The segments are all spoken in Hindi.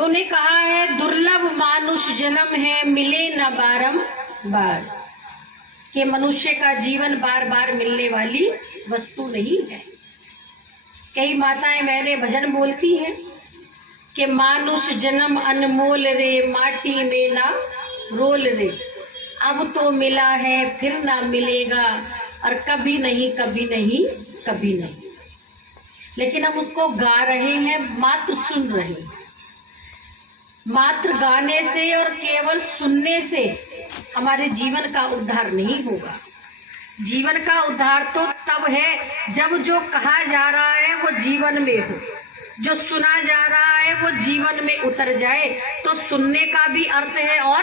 उन्होंने कहा है दुर्लभ मानुष जन्म है मिले न बारंबार, कि मनुष्य का जीवन बार बार मिलने वाली वस्तु नहीं है। कई माताएं मैंने भजन बोलती हैं कि मानुष जन्म अनमोल रे, माटी में ना रोल रे, अब तो मिला है फिर ना मिलेगा, और कभी नहीं कभी नहीं कभी नहीं। लेकिन हम उसको गा रहे हैं, मात्र सुन रहे हैं। मात्र गाने से और केवल सुनने से हमारे जीवन का उद्धार नहीं होगा। जीवन का उद्धार तो तब है जब जो कहा जा रहा है वो जीवन में हो, जो सुना जा रहा है वो जीवन में उतर जाए। तो सुनने का भी अर्थ है और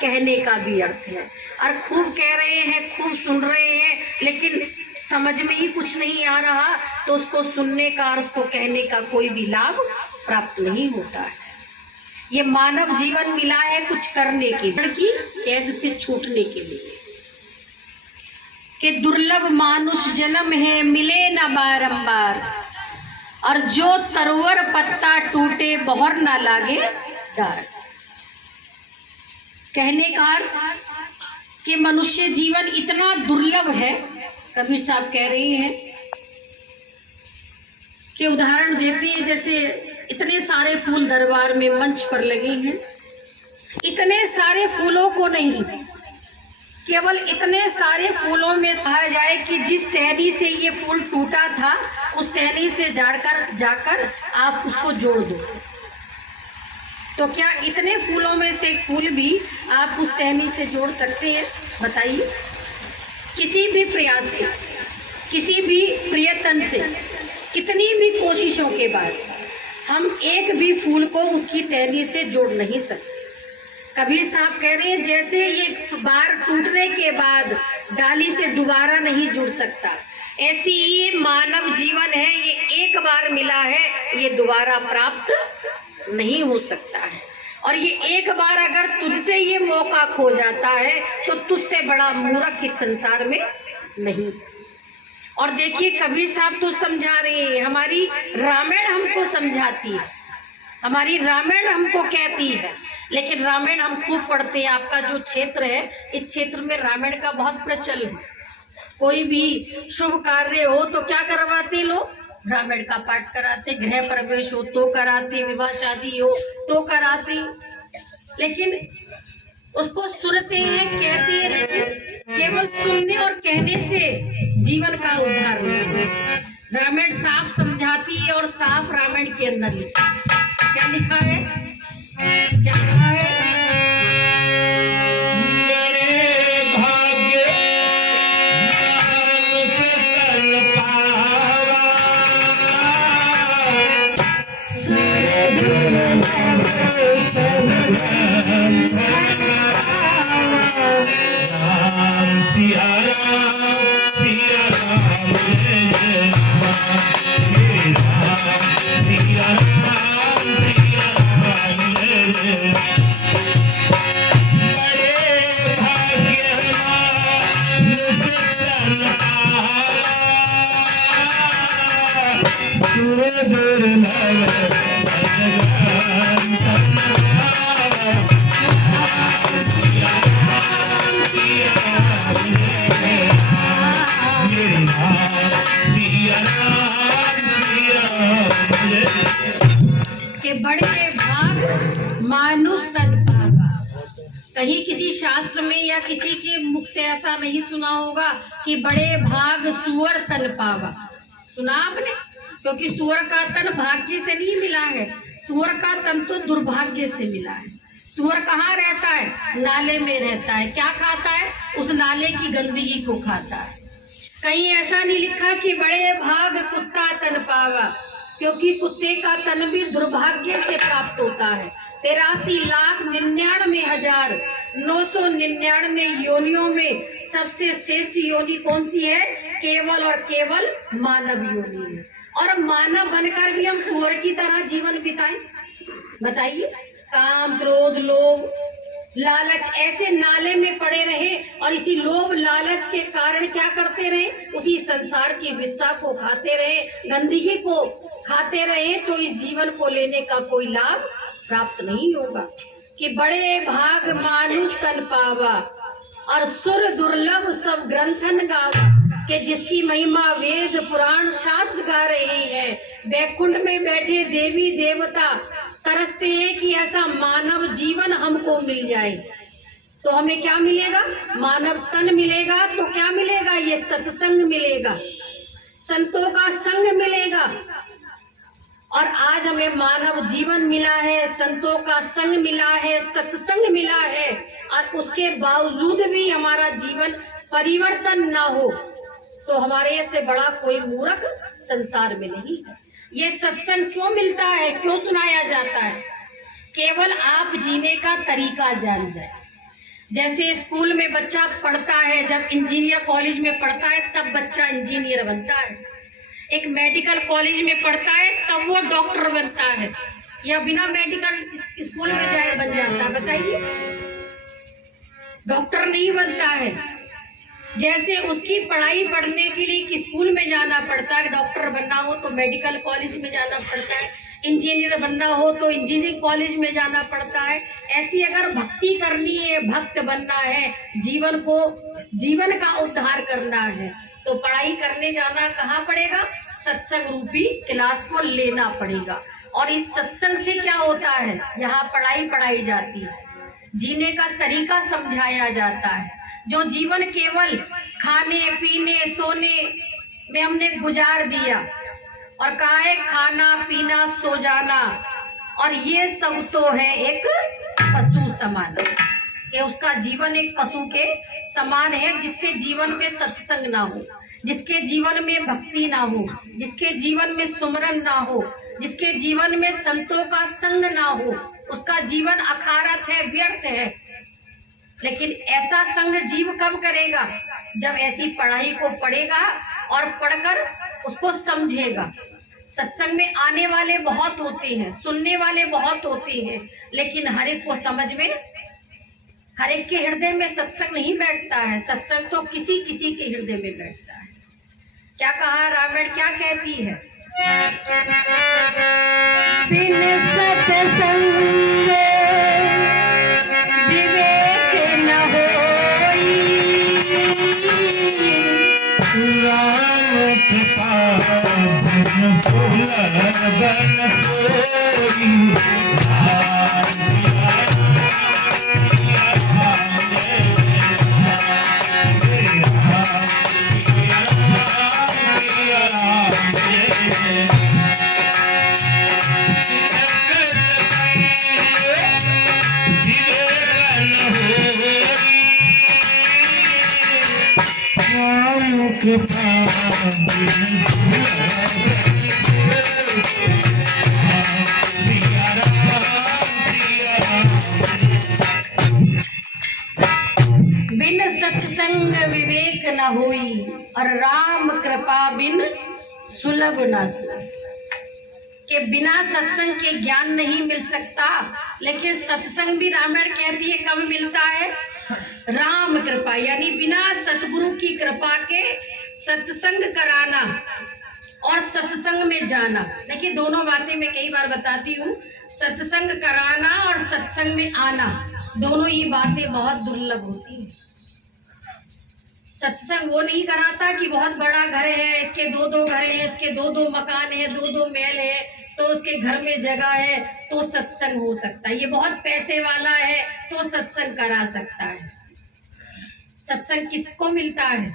कहने का भी अर्थ है। और खूब कह रहे हैं, खूब सुन रहे हैं, लेकिन समझ में ही कुछ नहीं आ रहा, तो उसको सुनने का और उसको कहने का कोई भी लाभ प्राप्त नहीं होता है। ये मानव जीवन मिला है कुछ करने के लिए, की कैद से छूटने के लिए, कि दुर्लभ मानुष जन्म है मिले न बारंबार, और जो तरवर पत्ता टूटे बहुर ना लागे डार। कहने का अर्थ कि मनुष्य जीवन इतना दुर्लभ है। कबीर साहब कह रहे हैं कि उदाहरण देते हैं, जैसे इतने सारे फूल दरबार में मंच पर लगे हैं, इतने सारे फूलों को नहीं, केवल इतने सारे फूलों में कहा जाए कि जिस टहनी से ये फूल टूटा था उस टहनी से जाकर आप उसको जोड़ दो, तो क्या इतने फूलों में से एक फूल भी आप उस टहनी से जोड़ सकते हैं? बताइए। किसी भी प्रयास से, किसी भी प्रयत्न से, कितनी भी कोशिशों के बाद हम एक भी फूल को उसकी टहनी से जोड़ नहीं सकते। कबीर साहब कह रहे हैं जैसे ये बार टूटने के बाद डाली से दोबारा नहीं जुड़ सकता, ऐसी ये मानव जीवन है, ये एक बार मिला है, ये दोबारा प्राप्त नहीं हो सकता है। और ये एक बार अगर तुझसे ये मौका खो जाता है तो तुझसे बड़ा मूर्ख इस संसार में नहीं। और देखिए कबीर साहब तो समझा रहे हैं, हमारी रामायण हमको समझाती है, हमारी रामायण हमको कहती है, लेकिन रामायण हम खूब पढ़ते हैं। आपका जो क्षेत्र है, इस क्षेत्र में रामायण का बहुत प्रचलन है। कोई भी शुभ कार्य हो तो क्या करवाते लोग? रामायण का पाठ कराते, गृह प्रवेश हो तो कराते, विवाह शादी हो तो कराते, लेकिन उसको सुनते हैं, कहते हैं, लेकिन केवल सुनने और कहने से जीवन का उद्धार नहीं। रामायण साफ समझाती है और साफ रामायण के अंदर लिखा है। क्या लिखा है? क्या कहा है? के बड़े भाग मानुष तन पावा। कहीं किसी शास्त्र में या किसी के मुख से ऐसा नहीं सुना होगा कि बड़े भाग सुअर तन पावा। सुना आपने? क्योंकि सुअर का तन भाग्य से नहीं मिला है, सुअर का तन तो दुर्भाग्य से मिला है। सुअर कहाँ रहता है? नाले में रहता है। क्या खाता है? उस नाले की गंदगी को खाता है। कहीं ऐसा नहीं लिखा कि बड़े भाग कुत्ता तन पावा, क्योंकि कुत्ते का तन भी दुर्भाग्य से प्राप्त होता है। 83,99,999 योनियों में सबसे श्रेष्ठ योनि कौन सी है? केवल और केवल मानव योनि है। और मानव बनकर भी हम सुअर की तरह जीवन बिताएं? बताइए। काम, क्रोध, लोभ, लालच ऐसे नाले में पड़े रहे और इसी लोभ लालच के कारण क्या करते रहे? उसी संसार की विष्ठा को खाते रहे, गंदगी को खाते रहे, तो इस जीवन को लेने का कोई लाभ प्राप्त नहीं होगा। कि बड़े भाग मानुष तन पावा और सुर दुर्लभ सब ग्रंथन गावा। कि जिसकी महिमा वेद पुराण शास्त्र गा रहे हैं। वैकुंठ में बैठे देवी देवता तरसते हैं कि ऐसा मानव जीवन हमको मिल जाए। तो हमें क्या मिलेगा? मानव तन मिलेगा। तो क्या मिलेगा? ये सत्संग मिलेगा, संतों का संग मिलेगा। और आज हमें मानव जीवन मिला है, संतों का संग मिला है, सत्संग मिला है, और उसके बावजूद भी हमारा जीवन परिवर्तन ना हो तो हमारे से बड़ा कोई मूर्ख संसार में नहीं है। ये सत्संग क्यों मिलता है, क्यों सुनाया जाता है? केवल आप जीने का तरीका जान जाए। जैसे स्कूल में बच्चा पढ़ता है, जब इंजीनियर कॉलेज में पढ़ता है तब बच्चा इंजीनियर बनता है। एक मेडिकल कॉलेज में पढ़ता है तब वो डॉक्टर बनता है, या बिना मेडिकल स्कूल में जाए बन जाता है? बताइए, डॉक्टर नहीं बनता है। जैसे उसकी पढ़ाई पढ़ने के लिए स्कूल में जाना पड़ता है, डॉक्टर बनना हो तो मेडिकल कॉलेज में जाना पड़ता है, इंजीनियर बनना हो तो इंजीनियरिंग कॉलेज में जाना पड़ता है। ऐसी अगर भक्ति करनी है, भक्त बनना है, जीवन का उद्धार करना है, तो पढ़ाई करने जाना कहाँ पड़ेगा? सत्संग रूपी क्लास को लेना पड़ेगा। और इस सत्संग से क्या होता है? यहाँ पढ़ाई जाती है, जीने का तरीका समझाया जाता है। जो जीवन केवल खाने पीने सोने में हमने गुजार दिया और कहा है खाना पीना सो जाना, और ये सब तो है एक पशु समान। ये उसका जीवन एक पशु के समान है, जिसके जीवन में सत्संग ना हो, जिसके जीवन में भक्ति ना हो, जिसके जीवन में सुमरन ना हो, जिसके जीवन में संतों का संग ना हो, उसका जीवन अखारत है, व्यर्थ है। लेकिन ऐसा संग जीव कब करेगा? जब ऐसी पढ़ाई को पढ़ेगा और पढ़कर उसको समझेगा। सत्संग में आने वाले बहुत होते हैं, सुनने वाले बहुत होते हैं, लेकिन हर एक को समझ में, हर एक के हृदय में सत्संग नहीं बैठता है। सत्संग तो किसी किसी के हृदय में बैठता है। क्या कहा रामायण, क्या कहती है? बिन सत्संग विवेक न होई, राम कृपा बिन सुलभ न सोई। बिन सत्संग विवेक न होई, और राम कृपा बिन सुलभ न सोई। के बिना सत्संग के ज्ञान नहीं मिल सकता, लेकिन सत्संग भी रामायण कहती है कब मिलता है? राम कृपा, यानी बिना सतगुरु की कृपा के सत्संग कराना और सत्संग में जाना। देखिए, दोनों बातें मैं कई बार बताती हूँ, सत्संग कराना और सत्संग में आना, दोनों ही बातें बहुत दुर्लभ होती हैं। सत्संग वो नहीं कराता कि बहुत बड़ा घर है, इसके दो घर है, इसके दो मकान है, दो महल है, तो उसके घर में जगह है तो सत्संग हो सकता है। ये बहुत पैसे वाला है तो सत्संग करा सकता है। सत्संग किसको मिलता है?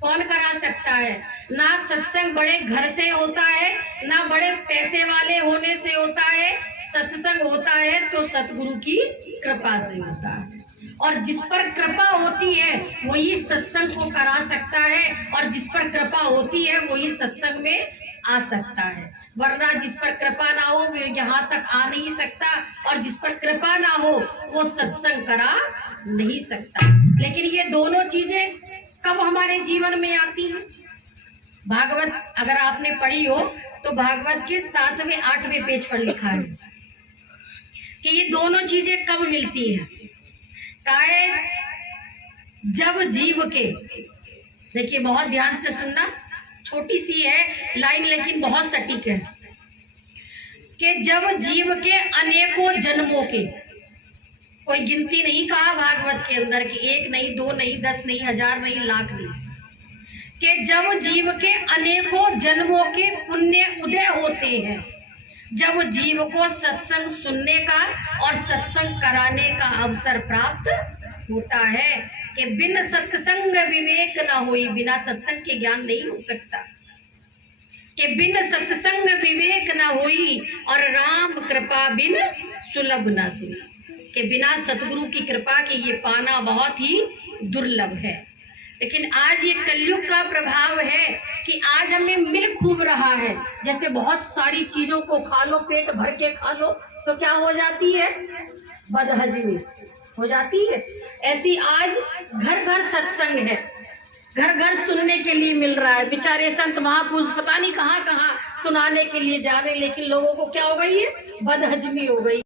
कौन करा सकता है? ना सत्संग बड़े घर से होता है, ना बड़े पैसे वाले होने से होता है। सत्संग होता है तो सतगुरु की कृपा से होता है, और जिस पर कृपा होती है वही सत्संग को करा सकता है, और जिस पर कृपा होती है वही सत्संग में आ सकता है। वरना जिस पर कृपा ना हो वो यहाँ तक आ नहीं सकता, और जिस पर कृपा ना हो वो सत्संग करा नहीं सकता। लेकिन ये दोनों चीजें कब हमारे जीवन में आती हैं? भागवत अगर आपने पढ़ी हो तो भागवत के 7वें 8वें पेज पर लिखा है कि ये दोनों चीजें कब मिलती हैं। काहे जब जीव के, देखिए बहुत ध्यान से सुनना, छोटी सी है लाइन लेकिन बहुत सटीक है। कि जब जीव के अनेकों जन्मों के, कोई गिनती नहीं कहा भागवत के अंदर कि 1 नहीं 2 नहीं 10 नहीं 1000 नहीं लाख नहीं, कि जब जीव के अनेकों जन्मों के पुण्य उदय होते हैं, जब जीव को सत्संग सुनने का और सत्संग कराने का अवसर प्राप्त होता है, कि बिन सत्संग विवेक न होई, बिना सत्संग के ज्ञान नहीं हो सकता, कि बिन सत्संग विवेक न होई और राम कृपा बिन सुलभ न सुई, कि बिना सतगुरु की कृपा के ये पाना बहुत ही दुर्लभ है। लेकिन आज ये कलयुग का प्रभाव है कि आज हमें मिल खूब रहा है, जैसे बहुत सारी चीजों को खा लो, पेट भर के खा लो तो क्या हो जाती है, बदहजमी हो जाती है। ऐसी आज घर घर सत्संग है, घर घर सुनने के लिए मिल रहा है। बेचारे संत महापुरुष पता नहीं कहाँ कहाँ सुनाने के लिए जा रहे, लेकिन लोगों को क्या हो गई है, बदहजमी हो गई।